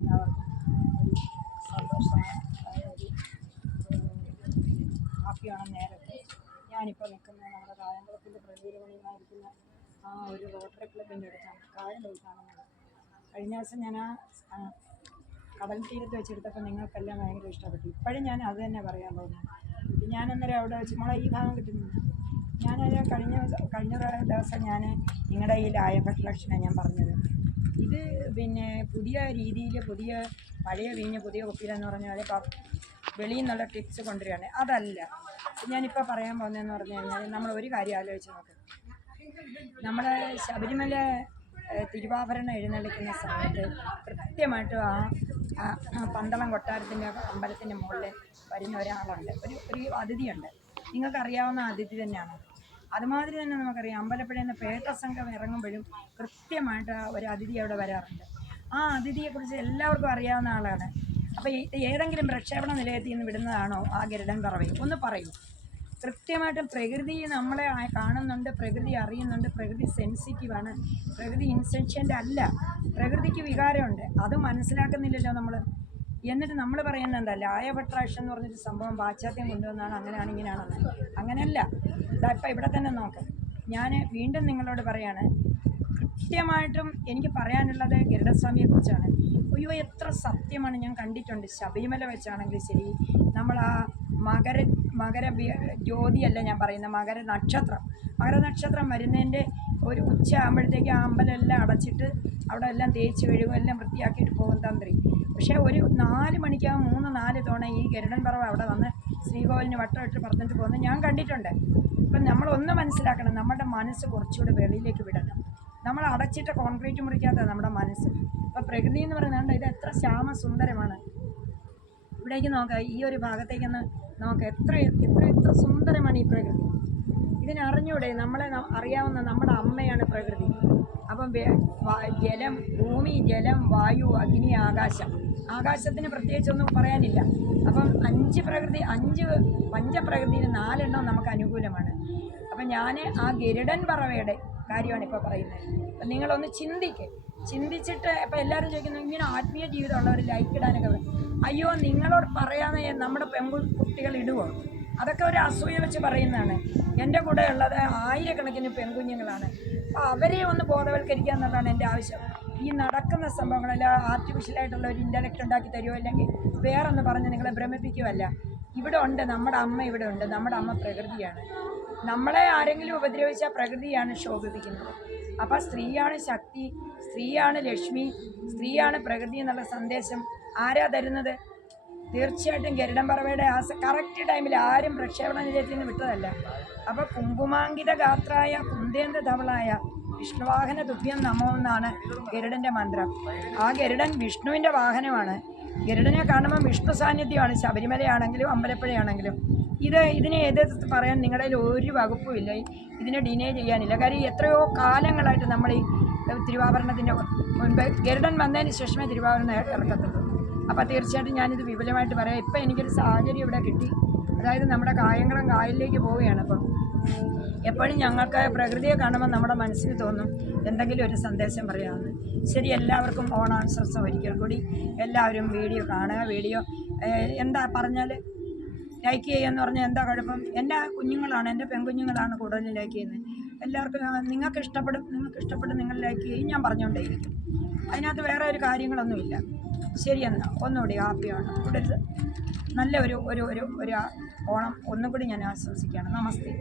എല്ലാവർക്കും സന്തോഷമായ ഒരു ഹാപ്പിയാണ് നേരത്തെ ഞാനിപ്പോൾ നിൽക്കുന്നത് നമ്മുടെ കായംകുളത്തിന്റെ പ്രകൃതിരമണീയമായിരിക്കുന്ന ആ ഒരു റോട്ടറി ക്ലബിന്റെ അടുത്താണ്. കായംകുളത്താണ് കഴിഞ്ഞ ദിവസം ഞാൻ ആ കടൽ തീരത്ത് വെച്ചെടുത്തപ്പോൾ നിങ്ങൾക്കെല്ലാം ഭയങ്കര ഇഷ്ടപ്പെട്ടു. ഇപ്പോഴും ഞാൻ അത് തന്നെ പറയാൻ പോകുന്നു. ഞാൻ അന്നേരം അവിടെ വെച്ച് മോളെ ഈ ഭാഗം കിട്ടുന്നില്ല. ഞാനത് കഴിഞ്ഞ കഴിഞ്ഞ ദിവസം ഞാൻ നിങ്ങളുടെ ഈ ലായ ഭക്ഷണ ഞാൻ പറഞ്ഞത്. ഇത് പിന്നെ പുതിയ രീതിയിൽ പുതിയ പഴയ വീഞ്ഞ് പുതിയ കുപ്പിയിലെന്ന് പറഞ്ഞാൽ വെളിയിൽ നിന്നുള്ള ടിപ്സ് കൊണ്ടുവരികയാണ്. അതല്ല ഞാനിപ്പോൾ പറയാൻ പോകുന്നതെന്ന് പറഞ്ഞു കഴിഞ്ഞാൽ നമ്മൾ ഒരു കാര്യം ആലോചിച്ച് നോക്ക്. നമ്മൾ ശബരിമല തിരുവാഭരണം എഴുന്നള്ളിക്കുന്ന സമയത്ത് കൃത്യമായിട്ടും ആ പന്തളം കൊട്ടാരത്തിന്റെ അമ്പലത്തിന്റെ മുകളിൽ വരുന്ന ഒരാളുണ്ട്. ഒരു ഒരു അതിഥിയുണ്ട്. നിങ്ങൾക്കറിയാവുന്ന അതിഥി തന്നെയാണ്. അതുമാതിരി തന്നെ നമുക്കറിയാം അമ്പലപ്പുഴയിൽ നിന്ന് പേട്ട സംഘം ഇറങ്ങുമ്പോഴും കൃത്യമായിട്ട് ഒരു അതിഥി അവിടെ വരാറുണ്ട്. ആ അതിഥിയെക്കുറിച്ച് എല്ലാവർക്കും അറിയാവുന്ന ആളാണ്. അപ്പോൾ ഏതെങ്കിലും പ്രക്ഷേപണ നിലയത്തിൽ നിന്ന് വിടുന്നതാണോ ആ ഗരുഡൻ പറവയും ഒന്ന് പറയൂ. കൃത്യമായിട്ടും പ്രകൃതി നമ്മളെ കാണുന്നുണ്ട് പ്രകൃതി അറിയുന്നുണ്ട് പ്രകൃതി സെൻസിറ്റീവാണ് പ്രകൃതി ഇൻസെൻഷ്യന്റ് അല്ല. പ്രകൃതിക്ക് വികാരമുണ്ട്. അത് മനസ്സിലാക്കുന്നില്ലല്ലോ നമ്മൾ എന്നിട്ട് നമ്മൾ പറയുന്നത് എന്താ? ലായഭട്രാക്ഷൻ എന്ന് പറഞ്ഞൊരു സംഭവം പാശ്ചാത്യം കൊണ്ടുവന്നാണ് അങ്ങനെയാണ് ഇങ്ങനെയാണെന്ന്. അങ്ങനെയല്ല. ഇപ്പം ഇവിടെ തന്നെ നോക്ക്. ഞാൻ വീണ്ടും നിങ്ങളോട് പറയാണ് കൃത്യമായിട്ടും എനിക്ക് പറയാനുള്ളത് ഗരുഡസ്വാമിയെക്കുറിച്ചാണ്. അയ്യോ എത്ര സത്യമാണ് ഞാൻ കണ്ടിട്ടുണ്ട്. ശബരിമല വെച്ചാണെങ്കിൽ ശരി നമ്മൾ ആ മകര മകര ജ്യോതിയല്ല ഞാൻ പറയുന്നത് മകര നക്ഷത്രം. മകര നക്ഷത്രം വരുന്നതിന്റെ ഒരു ഉച്ച ആകുമ്പോഴത്തേക്ക് ആ അമ്പലമെല്ലാം അടച്ചിട്ട് അവിടെ എല്ലാം തേച്ച് കഴുകും എല്ലാം വൃത്തിയാക്കിയിട്ട് പോകും തന്ത്രി. പക്ഷേ ഒരു നാല് മണിക്കാകും മൂന്ന് നാല് തവണ ഈ ഗരുഡൻ പറവ് അവിടെ വന്ന് ശ്രീകോവിലിന് വട്ടമിട്ട് പറഞ്ഞിട്ട് പോകുന്നത് ഞാൻ കണ്ടിട്ടുണ്ട്. ഇപ്പം നമ്മളൊന്ന് മനസ്സിലാക്കണം നമ്മുടെ മനസ്സ് കുറച്ചുകൂടെ വെളിയിലേക്ക് വിടണം. നമ്മൾ അടച്ചിട്ട കോൺക്രീറ്റ് മുറിക്കാത്ത നമ്മുടെ മനസ്സ്. ഇപ്പം പ്രകൃതി എന്ന് പറയുന്നത് ഇത് എത്ര ശ്യാമസുന്ദരമാണ്. ഇവിടേക്ക് നോക്കാം ഈ ഒരു ഭാഗത്തേക്കൊന്ന് നോക്കാം എത്ര എത്ര എത്ര സുന്ദരമാണ് ഈ പ്രകൃതി. ഇതിനറിഞ്ഞൂടെ നമ്മളെ അറിയാവുന്ന നമ്മുടെ അമ്മയാണ് പ്രകൃതി. അപ്പം ജലം ഭൂമി ജലം വായു അഗ്നി ആകാശം. ആകാശത്തിന് പ്രത്യേകിച്ചൊന്നും പറയാനില്ല. അപ്പം അഞ്ച് പ്രകൃതി അഞ്ച് പഞ്ചപ്രകൃതിയിൽ നാലെണ്ണം നമുക്ക് അനുകൂലമാണ്. അപ്പം ഞാൻ ആ ഗരുഡൻ പറവയുടെ കാര്യമാണ് ഇപ്പോൾ പറയുന്നത്. അപ്പം നിങ്ങളൊന്ന് ചിന്തിക്ക്. ചിന്തിച്ചിട്ട് ഇപ്പം എല്ലാവരും ചോദിക്കുന്നു ഇങ്ങനെ ആത്മീയ ജീവിതമുള്ളവർ ലൈക്ക് ഇടാനൊക്കെ പറയും. അയ്യോ നിങ്ങളോട് പറയാതെ നമ്മുടെ പെൺകു കുട്ടികൾ ഇടുവോ? അതൊക്കെ ഒരു അസൂയ വെച്ച് പറയുന്നതാണ്. എന്റെ കൂടെ ഉള്ളത് ആയിരക്കണക്കിന് പെൺകുഞ്ഞുങ്ങളാണ്. അപ്പോൾ അവരെ ഒന്ന് ബോധവൽക്കരിക്കുക എന്നുള്ളതാണ് എന്റെ ആവശ്യം. ഈ നടക്കുന്ന സംഭവങ്ങളെല്ലാം ആർട്ടിഫിഷ്യലായിട്ടുള്ള ഒരു ഇന്റലക്റ്റ് ഉണ്ടാക്കി തരുമോ അല്ലെങ്കിൽ വേറൊന്ന് പറഞ്ഞ് നിങ്ങളെ ഭ്രമിപ്പിക്കുമല്ല ഇവിടെ ഉണ്ട് നമ്മുടെ അമ്മ ഇവിടെ ഉണ്ട് നമ്മുടെ അമ്മ പ്രകൃതിയാണ്. നമ്മളെ ആരെങ്കിലും ഉപദ്രവിച്ചാൽ പ്രകൃതിയാണ് ശോഭിപ്പിക്കുന്നത്. അപ്പോൾ സ്ത്രീയാണ് ശക്തി സ്ത്രീയാണ് ലക്ഷ്മി സ്ത്രീയാണ് പ്രകൃതി എന്നുള്ള സന്ദേശം ആരാ തരുന്നത്? തീർച്ചയായിട്ടും ഗരുഡം പറവയുടെ ആ കറക്റ്റ് ടൈമിൽ ആരും പ്രക്ഷേപണ നിലയത്തിൽ നിന്ന് വിട്ടതല്ല. അപ്പോൾ കുങ്കുമാങ്കിത ഗാത്രായ കുന്തേന്ദ്ര ധവളായ വിഷ്ണുവാഹന തുഭ്യം നമോ എന്നാണ് ഗരുഡന്റെ മന്ത്രം. ആ ഗരുഡൻ വിഷ്ണുവിന്റെ വാഹനമാണ്. ഗരുഡനെ കാണുമ്പോൾ വിഷ്ണു സാന്നിധ്യമാണ്. ശബരിമലയാണെങ്കിലും അമ്പലപ്പുഴയാണെങ്കിലും. ഇത് ഇതിനെ എതിർത്ത് പറയാൻ നിങ്ങളുടെ ഒരു വകുപ്പുമില്ല ഇതിനെ ഡിനേ ചെയ്യാനില്ല. കാര്യം എത്രയോ കാലങ്ങളായിട്ട് നമ്മൾ ഈ തിരുവാഭരണത്തിന്റെ മുൻപ് ഗരുഡൻ വന്നതിന് ശേഷമേ തിരുവാഭരണം ഇറക്കത്തുള്ളൂ. അപ്പോൾ തീർച്ചയായിട്ടും ഞാനിത് വിപുലമായിട്ട് പറയാം. ഇപ്പം എനിക്കൊരു സാഹചര്യം ഇവിടെ കിട്ടി. അതായത് നമ്മുടെ കായംകുളം കായലിലേക്ക് പോവുകയാണ് അപ്പം. എപ്പോഴും ഞങ്ങൾക്ക് പ്രകൃതിയെ കാണുമ്പോൾ നമ്മുടെ മനസ്സിൽ തോന്നും എന്തെങ്കിലും ഒരു സന്ദേശം പറയാമെന്ന്. ശരി എല്ലാവർക്കും ഓണാശംസം ഒരിക്കൽ കൂടി. എല്ലാവരും വീഡിയോ കാണുക വീഡിയോ എന്താ പറഞ്ഞാൽ ലൈക്ക് ചെയ്യുകയെന്ന് പറഞ്ഞാൽ എന്താ കുഴപ്പം? എന്റെ കുഞ്ഞുങ്ങളാണ് എന്റെ പെൺകുഞ്ഞുങ്ങളാണ് കൂടുതലും ലൈക്ക് ചെയ്യുന്നത്. എല്ലാവർക്കും നിങ്ങൾക്ക് ഇഷ്ടപ്പെടും നിങ്ങൾക്ക് ഇഷ്ടപ്പെടും നിങ്ങൾ ലൈക്ക് ചെയ്യും. ഞാൻ പറഞ്ഞുകൊണ്ടേയിരിക്കും. അതിനകത്ത് വേറെ ഒരു കാര്യങ്ങളൊന്നുമില്ല. ശരിയെന്നാൽ ഒന്നുകൂടി ഹാപ്പിയാണ് ഇവിടെ നല്ല ഒരു ഒരു ഒരു ഒരു ഓണം ഒന്നും കൂടി ഞാൻ ആശംസിക്കുകയാണ്. നമസ്തേ.